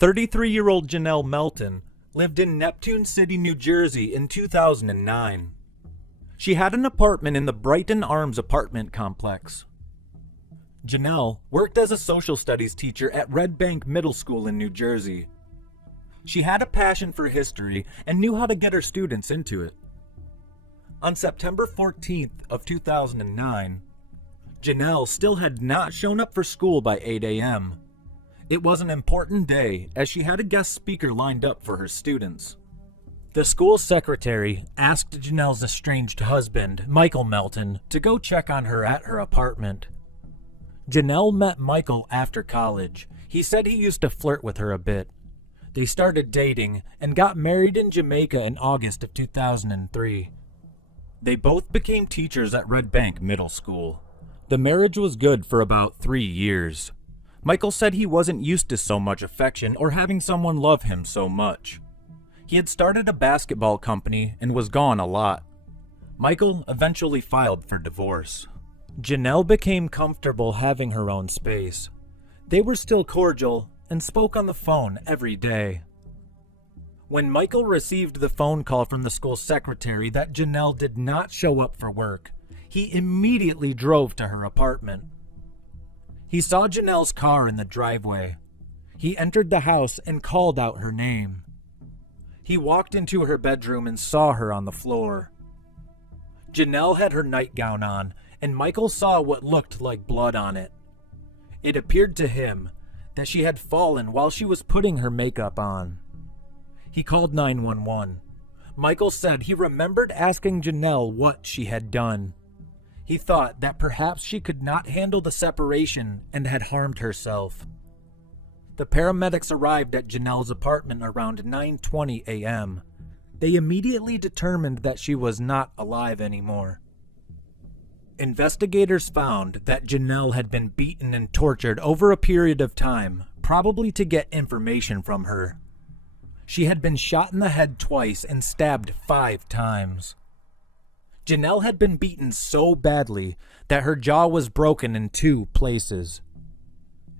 33-year-old Janelle Melton lived in Neptune City, New Jersey in 2009. She had an apartment in the Brighton Arms apartment complex. Janelle worked as a social studies teacher at Red Bank Middle School in New Jersey. She had a passion for history and knew how to get her students into it. On September 14th of 2009, Janelle still had not shown up for school by 8 a.m. It was an important day as she had a guest speaker lined up for her students. The school secretary asked Janelle's estranged husband, Michael Melton, to go check on her at her apartment. Janelle met Michael after college. He said he used to flirt with her a bit. They started dating and got married in Jamaica in August of 2003. They both became teachers at Red Bank Middle School. The marriage was good for about 3 years. Michael said he wasn't used to so much affection or having someone love him so much. He had started a basketball company and was gone a lot. Michael eventually filed for divorce. Janelle became comfortable having her own space. They were still cordial and spoke on the phone every day. When Michael received the phone call from the school secretary that Janelle did not show up for work, he immediately drove to her apartment. He saw Janelle's car in the driveway. He entered the house and called out her name. He walked into her bedroom and saw her on the floor. Janelle had her nightgown on, and Michael saw what looked like blood on it. It appeared to him that she had fallen while she was putting her makeup on. He called 911. Michael said he remembered asking Janelle what she had done. He thought that perhaps she could not handle the separation and had harmed herself. The paramedics arrived at Janelle's apartment around 9:20 a.m. They immediately determined that she was not alive anymore. Investigators found that Janelle had been beaten and tortured over a period of time, probably to get information from her. She had been shot in the head twice and stabbed 5 times. Janelle had been beaten so badly that her jaw was broken in 2 places.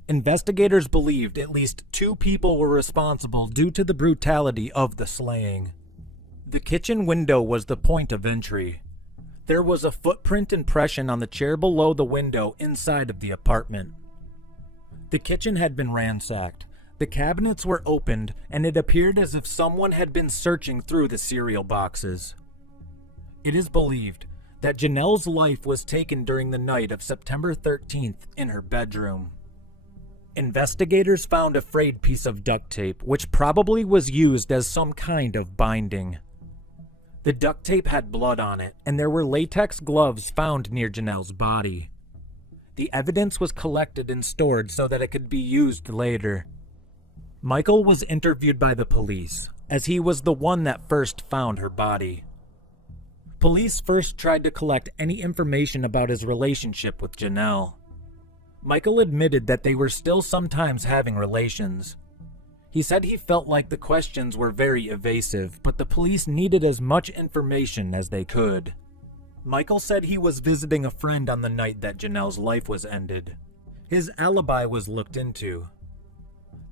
Investigators believed at least 2 people were responsible due to the brutality of the slaying. The kitchen window was the point of entry. There was a footprint impression on the chair below the window inside of the apartment. The kitchen had been ransacked. The cabinets were opened, and it appeared as if someone had been searching through the cereal boxes. It is believed that Janelle's life was taken during the night of September 13th in her bedroom. Investigators found a frayed piece of duct tape, which probably was used as some kind of binding. The duct tape had blood on it, and there were latex gloves found near Janelle's body. The evidence was collected and stored so that it could be used later. Michael was interviewed by the police, as he was the one that first found her body. Police first tried to collect any information about his relationship with Janelle. Michael admitted that they were still sometimes having relations. He said he felt like the questions were very evasive, but the police needed as much information as they could. Michael said he was visiting a friend on the night that Janelle's life was ended. His alibi was looked into.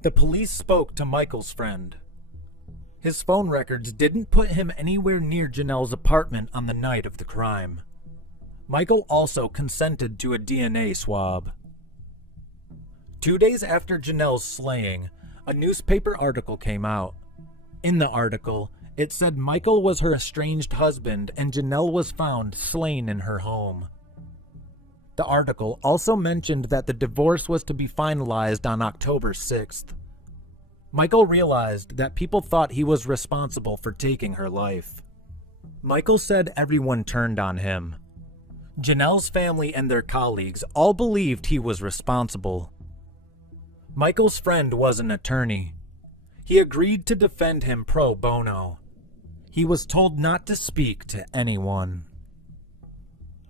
The police spoke to Michael's friend. His phone records didn't put him anywhere near Janelle's apartment on the night of the crime. Michael also consented to a DNA swab. 2 days after Janelle's slaying, a newspaper article came out. In the article, it said Michael was her estranged husband and Janelle was found slain in her home. The article also mentioned that the divorce was to be finalized on October 6th. Michael realized that people thought he was responsible for taking her life. Michael said everyone turned on him. Janelle's family and their colleagues all believed he was responsible. Michael's friend was an attorney. He agreed to defend him pro bono. He was told not to speak to anyone.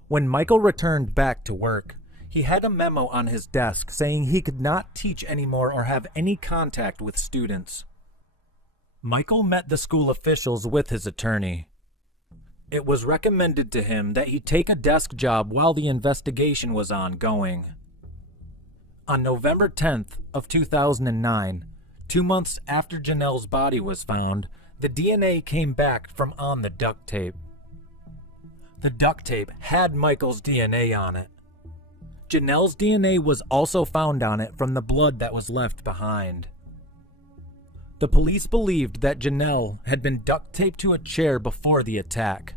When Michael returned back to work, he had a memo on his desk saying he could not teach anymore or have any contact with students. Michael met the school officials with his attorney. It was recommended to him that he take a desk job while the investigation was ongoing. On November 10th of 2009, 2 months after Janelle's body was found, the DNA came back from on the duct tape. The duct tape had Michael's DNA on it. Janelle's DNA was also found on it from the blood that was left behind. The police believed that Janelle had been duct taped to a chair before the attack.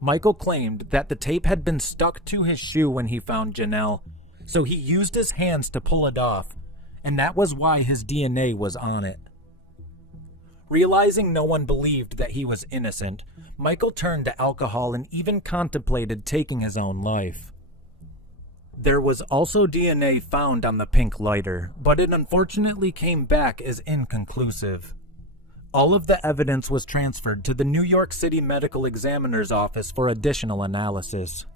Michael claimed that the tape had been stuck to his shoe when he found Janelle, so he used his hands to pull it off, and that was why his DNA was on it. Realizing no one believed that he was innocent, Michael turned to alcohol and even contemplated taking his own life. There was also DNA found on the pink lighter, but it unfortunately came back as inconclusive. All of the evidence was transferred to the New York City Medical Examiner's Office for additional analysis.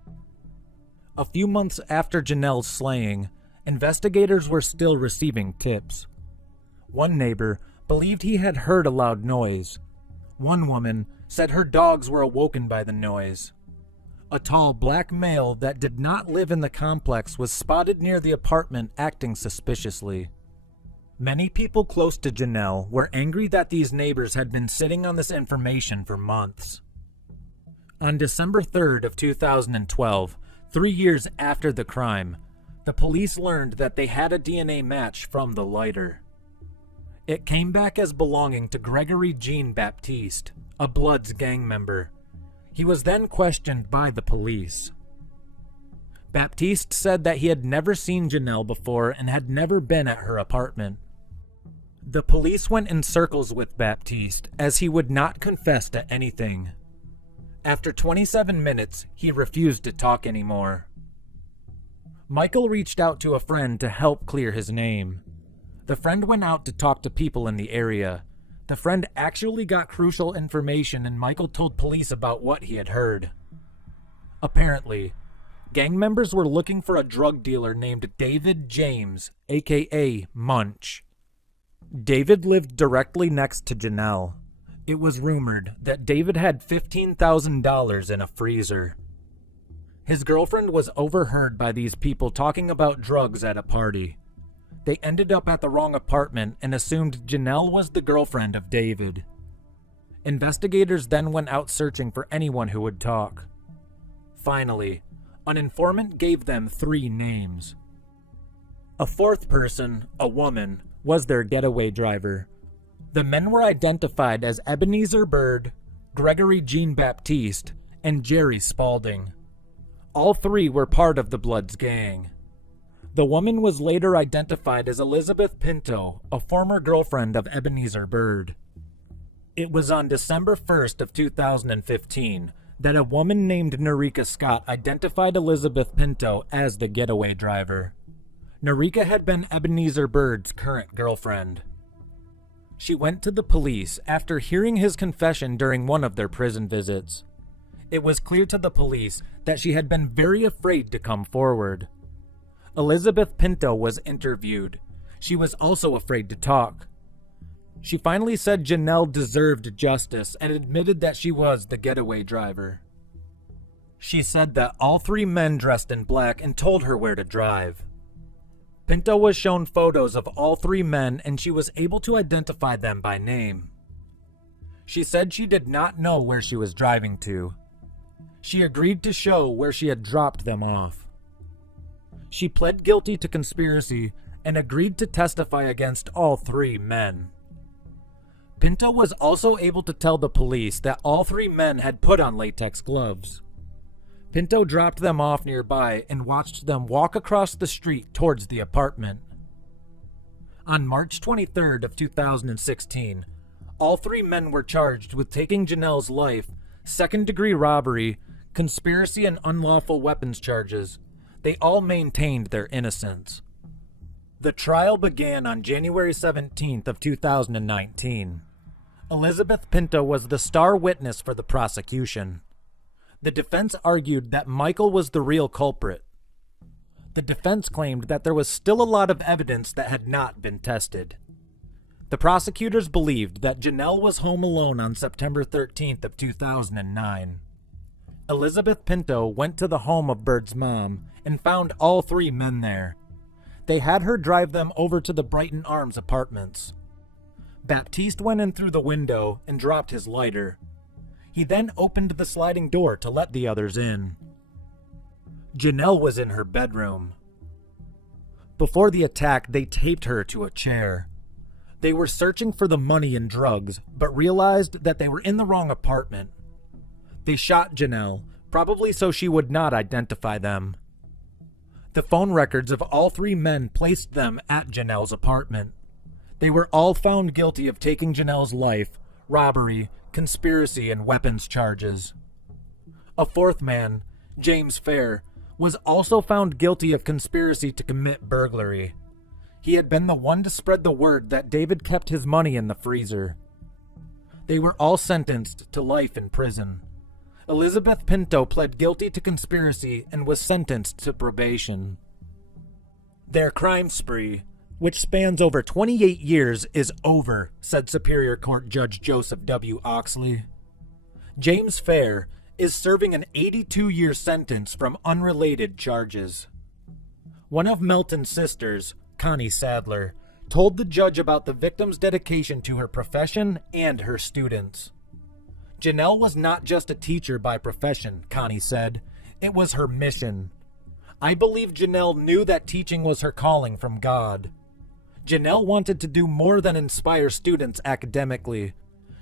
A few months after Janelle's slaying, investigators were still receiving tips. One neighbor believed he had heard a loud noise. One woman said her dogs were awoken by the noise. A tall black male that did not live in the complex was spotted near the apartment acting suspiciously. Many people close to Janelle were angry that these neighbors had been sitting on this information for months. On December 3rd of 2012, 3 years after the crime, the police learned that they had a DNA match from the lighter. It came back as belonging to Gregory Jean-Baptiste, a Bloods gang member. He was then questioned by the police. Baptiste said that he had never seen Janelle before and had never been at her apartment. The police went in circles with Baptiste as he would not confess to anything. After 27 minutes, he refused to talk anymore. Michael reached out to a friend to help clear his name. The friend went out to talk to people in the area. The friend actually got crucial information, and Michael told police about what he had heard. Apparently, gang members were looking for a drug dealer named David James, aka Munch. David lived directly next to Janelle. It was rumored that David had $15,000 in a freezer. His girlfriend was overheard by these people talking about drugs at a party. They ended up at the wrong apartment and assumed Janelle was the girlfriend of David. Investigators then went out searching for anyone who would talk. Finally, an informant gave them 3 names. A fourth person, a woman, was their getaway driver. The men were identified as Ebenezer Bird, Gregory Jean-Baptiste, and Jerry Spaulding. All 3 were part of the Bloods gang. The woman was later identified as Elizabeth Pinto, a former girlfriend of Ebenezer Bird. It was on December 1st of 2015 that a woman named Narika Scott identified Elizabeth Pinto as the getaway driver. Narika had been Ebenezer Bird's current girlfriend. She went to the police after hearing his confession during one of their prison visits. It was clear to the police that she had been very afraid to come forward. Elizabeth Pinto was interviewed. She was also afraid to talk. She finally said Janelle deserved justice and admitted that she was the getaway driver. She said that all 3 men dressed in black and told her where to drive. Pinto was shown photos of all 3 men and she was able to identify them by name. She said she did not know where she was driving to. She agreed to show where she had dropped them off. She pled guilty to conspiracy and agreed to testify against all 3 men. Pinto was also able to tell the police that all 3 men had put on latex gloves. Pinto dropped them off nearby and watched them walk across the street towards the apartment. On March 23rd of 2016, all 3 men were charged with taking Janelle's life, second-degree robbery, conspiracy, and unlawful weapons charges. They all maintained their innocence. The trial began on January 17th of 2019. Elizabeth Pinto was the star witness for the prosecution. The defense argued that Michael was the real culprit. The defense claimed that there was still a lot of evidence that had not been tested. The prosecutors believed that Janelle was home alone on September 13th of 2009. Elizabeth Pinto went to the home of Bird's mom and found all 3 men there. They had her drive them over to the Brighton Arms apartments. Baptiste went in through the window and dropped his lighter. He then opened the sliding door to let the others in. Janelle was in her bedroom. Before the attack, they taped her to a chair. They were searching for the money and drugs, but realized that they were in the wrong apartment. They shot Janelle, probably so she would not identify them. The phone records of all three men placed them at Janelle's apartment. They were all found guilty of taking Janelle's life, robbery, conspiracy, and weapons charges. A fourth man, James Fair, was also found guilty of conspiracy to commit burglary. He had been the one to spread the word that David kept his money in the freezer. They were all sentenced to life in prison. Elizabeth Pinto pled guilty to conspiracy and was sentenced to probation. Their crime spree, which spans over 28 years, is over, said Superior Court Judge Joseph W. Oxley. James Fair is serving an 82-year sentence from unrelated charges. One of Melton's sisters, Connie Sadler, told the judge about the victim's dedication to her profession and her students. Janelle was not just a teacher by profession, Connie said. It was her mission. I believe Janelle knew that teaching was her calling from God. Janelle wanted to do more than inspire students academically.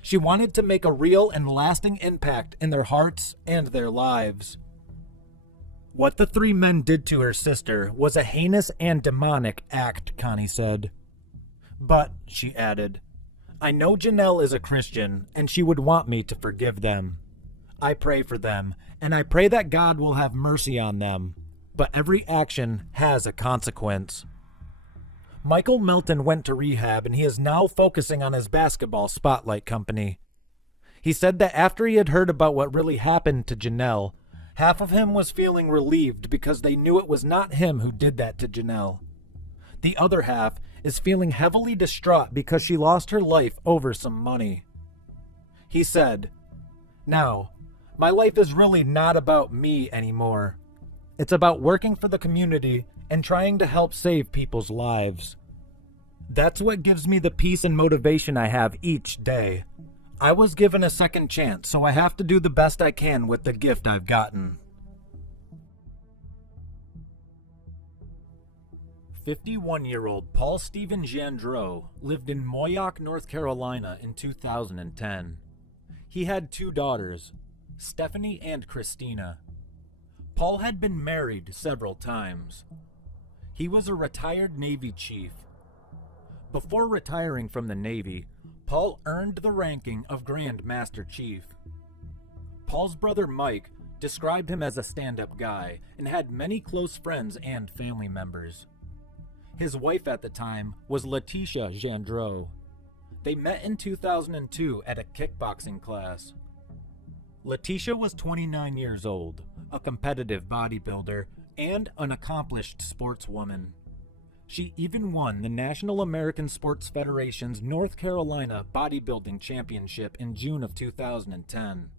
She wanted to make a real and lasting impact in their hearts and their lives. What the three men did to her sister was a heinous and demonic act, Connie said. But, she added, I know Janelle is a Christian, and she would want me to forgive them. I pray for them, and I pray that God will have mercy on them. But every action has a consequence. Michael Melton went to rehab, and he is now focusing on his basketball spotlight company. He said that after he had heard about what really happened to Janelle, half of him was feeling relieved because they knew it was not him who did that to Janelle. The other half is feeling heavily distraught because she lost her life over some money. He said, Now, my life is really not about me anymore. It's about working for the community and trying to help save people's lives. That's what gives me the peace and motivation I have each day. I was given a second chance, so I have to do the best I can with the gift I've gotten. 51-year-old Paul Stephen Jandreau lived in Moyock, North Carolina in 2010. He had two daughters, Stephanie and Christina. Paul had been married several times. He was a retired Navy chief. Before retiring from the Navy, Paul earned the ranking of Grand Master Chief. Paul's brother Mike described him as a stand-up guy and had many close friends and family members. His wife at the time was Letitia Jandreau. They met in 2002 at a kickboxing class. Letitia was 29 years old, a competitive bodybuilder, and an accomplished sportswoman. She even won the National American Sports Federation's North Carolina Bodybuilding Championship in June of 2010.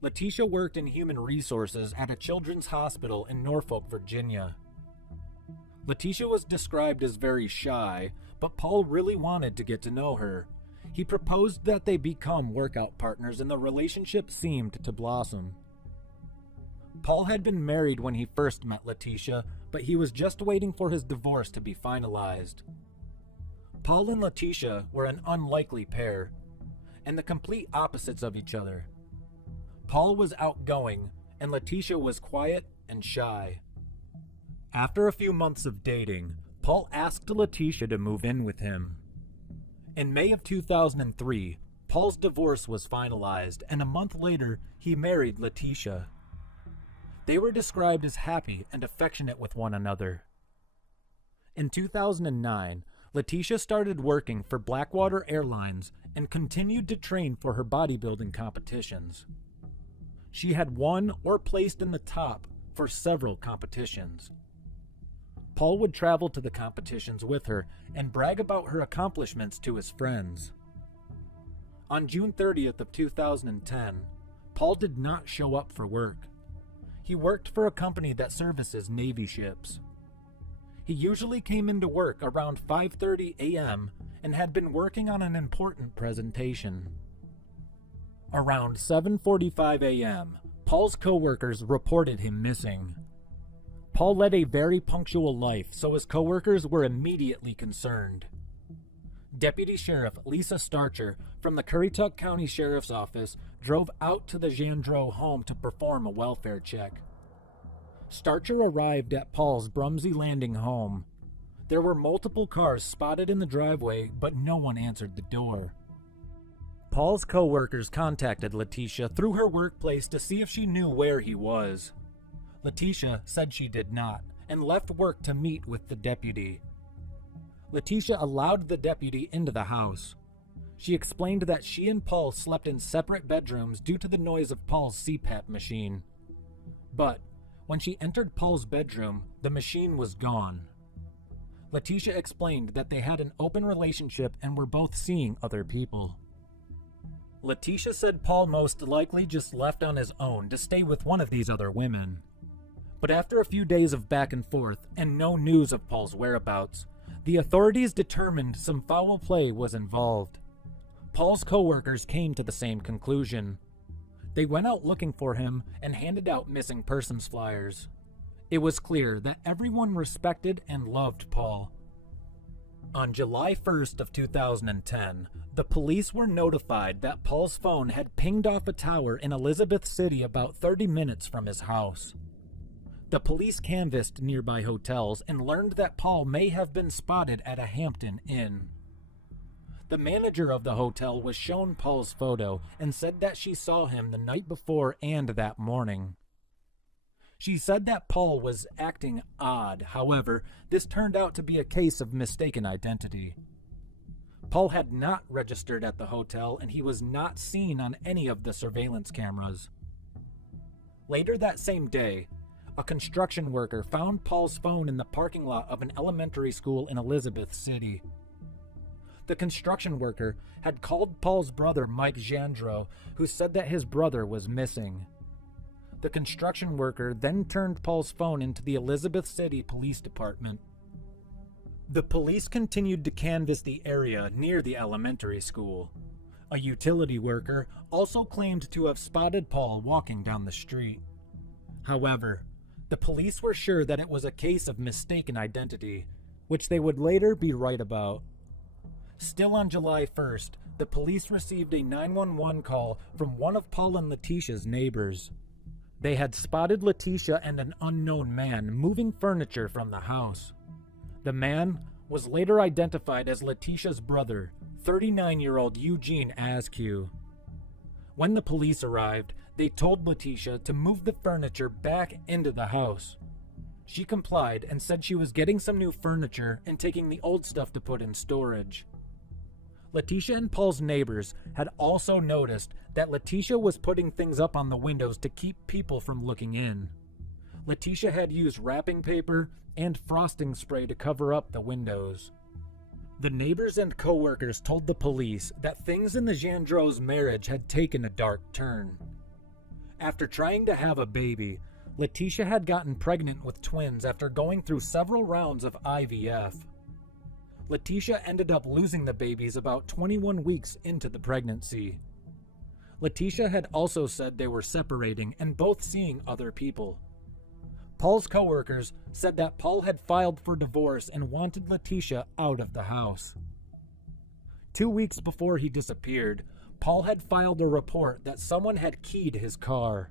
Letitia worked in human resources at a children's hospital in Norfolk, Virginia. Letitia was described as very shy, but Paul really wanted to get to know her. He proposed that they become workout partners, and the relationship seemed to blossom. Paul had been married when he first met Letitia, but he was just waiting for his divorce to be finalized. Paul and Letitia were an unlikely pair, and the complete opposites of each other. Paul was outgoing, and Letitia was quiet and shy. After a few months of dating, Paul asked Letitia to move in with him. In May of 2003, Paul's divorce was finalized, and a month later, he married Letitia. They were described as happy and affectionate with one another. In 2009, Letitia started working for Blackwater Airlines and continued to train for her bodybuilding competitions. She had won or placed in the top for several competitions. Paul would travel to the competitions with her and brag about her accomplishments to his friends. On June 30th of 2010, Paul did not show up for work. He worked for a company that services Navy ships. He usually came into work around 5:30 a.m. and had been working on an important presentation. Around 7:45 a.m., Paul's coworkers reported him missing. Paul led a very punctual life, so his coworkers were immediately concerned. Deputy Sheriff Lisa Starcher from the Currituck County Sheriff's Office drove out to the Jandreau home to perform a welfare check. Starcher arrived at Paul's Brumsey Landing home. There were multiple cars spotted in the driveway, but no one answered the door. Paul's co-workers contacted Letitia through her workplace to see if she knew where he was. Letitia said she did not, and left work to meet with the deputy. Letitia allowed the deputy into the house. She explained that she and Paul slept in separate bedrooms due to the noise of Paul's CPAP machine. But when she entered Paul's bedroom, the machine was gone. Letitia explained that they had an open relationship and were both seeing other people. Letitia said Paul most likely just left on his own to stay with one of these other women. But after a few days of back and forth and no news of Paul's whereabouts, the authorities determined some foul play was involved. Paul's co-workers came to the same conclusion. They went out looking for him and handed out missing persons flyers. It was clear that everyone respected and loved Paul. On July 1st of 2010, the police were notified that Paul's phone had pinged off a tower in Elizabeth City about 30 minutes from his house. The police canvassed nearby hotels and learned that Paul may have been spotted at a Hampton Inn. The manager of the hotel was shown Paul's photo and said that she saw him the night before and that morning. She said that Paul was acting odd. However, this turned out to be a case of mistaken identity. Paul had not registered at the hotel and he was not seen on any of the surveillance cameras. Later that same day, a construction worker found Paul's phone in the parking lot of an elementary school in Elizabeth City. The construction worker had called Paul's brother Mike Jandreau, who said that his brother was missing. The construction worker then turned Paul's phone into the Elizabeth City Police Department. The police continued to canvass the area near the elementary school. A utility worker also claimed to have spotted Paul walking down the street. However, the police were sure that it was a case of mistaken identity, which they would later be right about. Still on July 1st, the police received a 911 call from one of Paul and Letitia's neighbors. They had spotted Letitia and an unknown man moving furniture from the house. The man was later identified as Letitia's brother, 39-year-old Eugene Askew. When the police arrived, they told Letitia to move the furniture back into the house. She complied and said she was getting some new furniture and taking the old stuff to put in storage. Letitia and Paul's neighbors had also noticed that Letitia was putting things up on the windows to keep people from looking in. Letitia had used wrapping paper and frosting spray to cover up the windows. The neighbors and co-workers told the police that things in the Jandreau's marriage had taken a dark turn. After trying to have a baby, Letitia had gotten pregnant with twins after going through several rounds of IVF. Letitia ended up losing the babies about 21 weeks into the pregnancy. Letitia had also said they were separating and both seeing other people. Paul's coworkers said that Paul had filed for divorce and wanted Letitia out of the house. 2 weeks before he disappeared, Paul had filed a report that someone had keyed his car.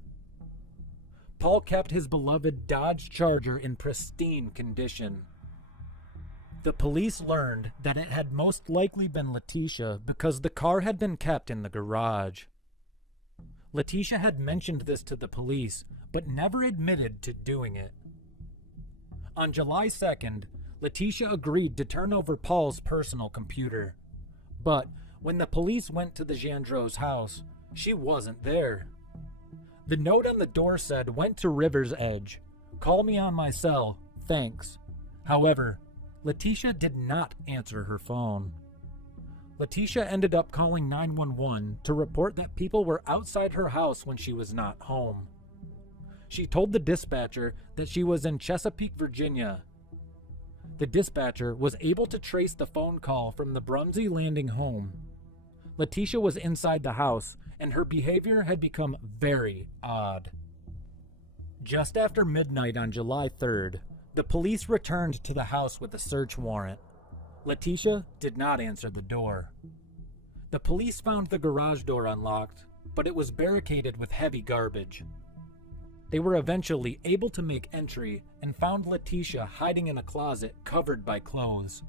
Paul kept his beloved Dodge Charger in pristine condition. The police learned that it had most likely been Letitia because the car had been kept in the garage. Letitia had mentioned this to the police, but never admitted to doing it. On July 2nd, Letitia agreed to turn over Paul's personal computer. But when the police went to the Jandreau's house, she wasn't there. The note on the door said, "Went to River's Edge. Call me on my cell. Thanks." However, Letitia did not answer her phone. Letitia ended up calling 911 to report that people were outside her house when she was not home. She told the dispatcher that she was in Chesapeake, Virginia. The dispatcher was able to trace the phone call from the Brunsey Landing home. Letitia was inside the house, and her behavior had become very odd. Just after midnight on July 3rd, the police returned to the house with a search warrant. Letitia did not answer the door. The police found the garage door unlocked, but it was barricaded with heavy garbage. They were eventually able to make entry and found Letitia hiding in a closet covered by clothes.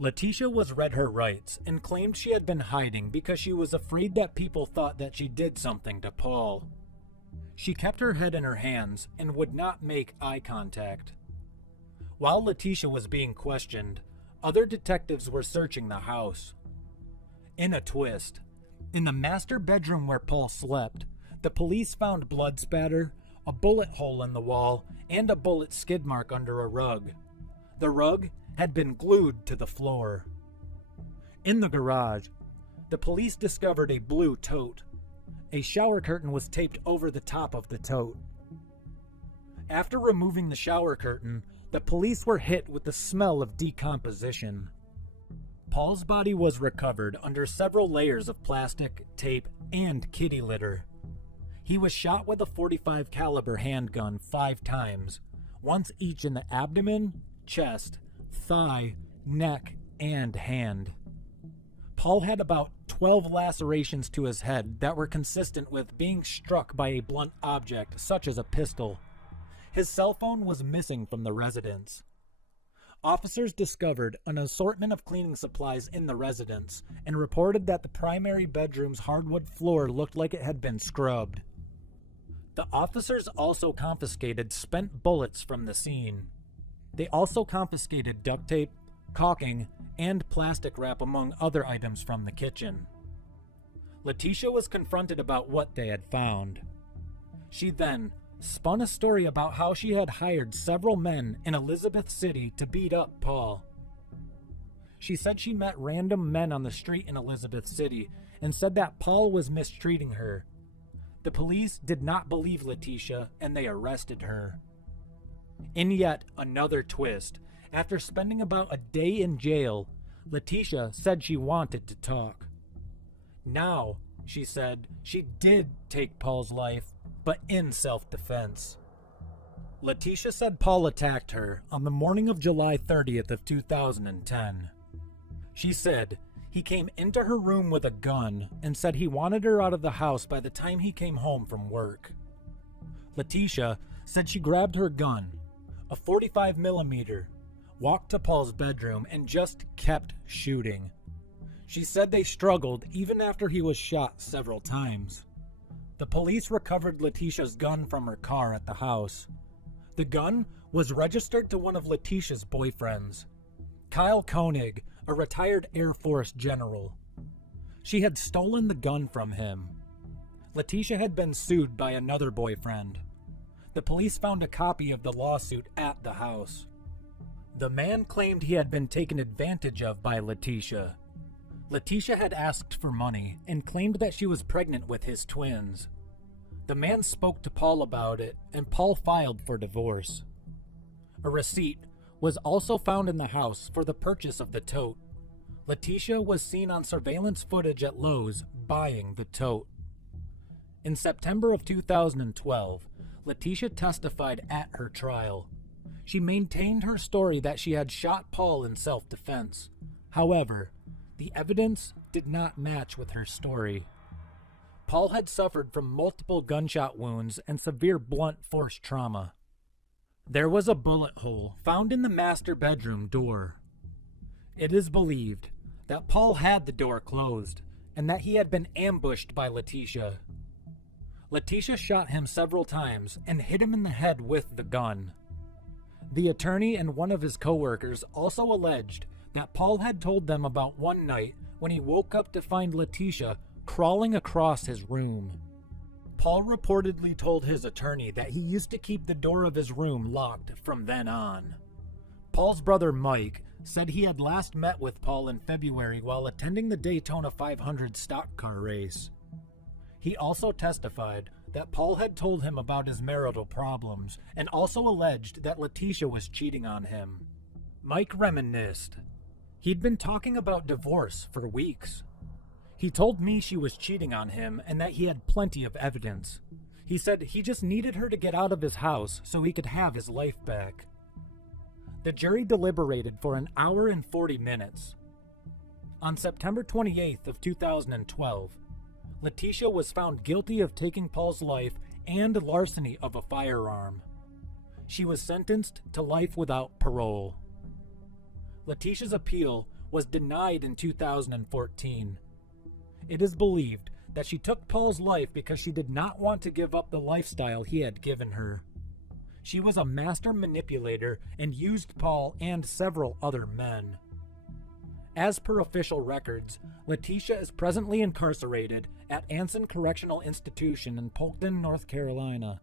Letitia was read her rights and claimed she had been hiding because she was afraid that people thought that she did something to Paul. She kept her head in her hands and would not make eye contact. While Letitia was being questioned, other detectives were searching the house. In a twist, in the master bedroom where Paul slept, the police found blood spatter, a bullet hole in the wall, and a bullet skid mark under a rug. The rug had been glued to the floor. In the garage, the police discovered a blue tote. A shower curtain was taped over the top of the tote. After removing the shower curtain, the police were hit with the smell of decomposition. Paul's body was recovered under several layers of plastic, tape, and kitty litter. He was shot with a .45 caliber handgun 5 times, once each in the abdomen, chest, thigh, neck, and hand. Paul had about 12 lacerations to his head that were consistent with being struck by a blunt object such as a pistol. His cell phone was missing from the residence. Officers discovered an assortment of cleaning supplies in the residence and reported that the primary bedroom's hardwood floor looked like it had been scrubbed. The officers also confiscated spent bullets from the scene. They also confiscated duct tape, caulking, and plastic wrap among other items from the kitchen. Letitia was confronted about what they had found. She then spun a story about how she had hired several men in Elizabeth City to beat up Paul. She said she met random men on the street in Elizabeth City and said that Paul was mistreating her. The police did not believe Letitia and they arrested her. In yet another twist, after spending about a day in jail, Letitia said she wanted to talk. Now, she said, she did take Paul's life, but in self-defense. Letitia said Paul attacked her on the morning of July 30th of 2010. She said he came into her room with a gun and said he wanted her out of the house by the time he came home from work. Letitia said she grabbed her gun, a .45mm, walked to Paul's bedroom and just kept shooting. She said they struggled even after he was shot several times. The police recovered Letitia's gun from her car at the house. The gun was registered to one of Letitia's boyfriends, Kyle Koenig, a retired Air Force general. She had stolen the gun from him. Letitia had been sued by another boyfriend. The police found a copy of the lawsuit at the house. The man claimed he had been taken advantage of by Letitia. Letitia had asked for money and claimed that she was pregnant with his twins. The man spoke to Paul about it, and Paul filed for divorce. A receipt was also found in the house for the purchase of the tote. Letitia was seen on surveillance footage at Lowe's buying the tote. In September of 2012, Letitia testified at her trial. She maintained her story that she had shot Paul in self-defense. However, the evidence did not match with her story. Paul had suffered from multiple gunshot wounds and severe blunt force trauma. There was a bullet hole found in the master bedroom door. It is believed that Paul had the door closed and that he had been ambushed by Letitia. Letitia shot him several times and hit him in the head with the gun. The attorney and one of his co-workers also alleged that Paul had told them about one night when he woke up to find Letitia crawling across his room. Paul reportedly told his attorney that he used to keep the door of his room locked from then on. Paul's brother Mike said he had last met with Paul in February while attending the Daytona 500 stock car race. He also testified that Paul had told him about his marital problems and also alleged that Letitia was cheating on him. Mike reminisced. He'd been talking about divorce for weeks. He told me she was cheating on him and that he had plenty of evidence. He said he just needed her to get out of his house so he could have his life back. The jury deliberated for an hour and 40 minutes. On September 28th of 2012, Letitia was found guilty of taking Paul's life and larceny of a firearm. She was sentenced to life without parole. Letitia's appeal was denied in 2014. It is believed that she took Paul's life because she did not want to give up the lifestyle he had given her. She was a master manipulator and used Paul and several other men. As per official records, Letitia is presently incarcerated at Anson Correctional Institution in Polkton, North Carolina.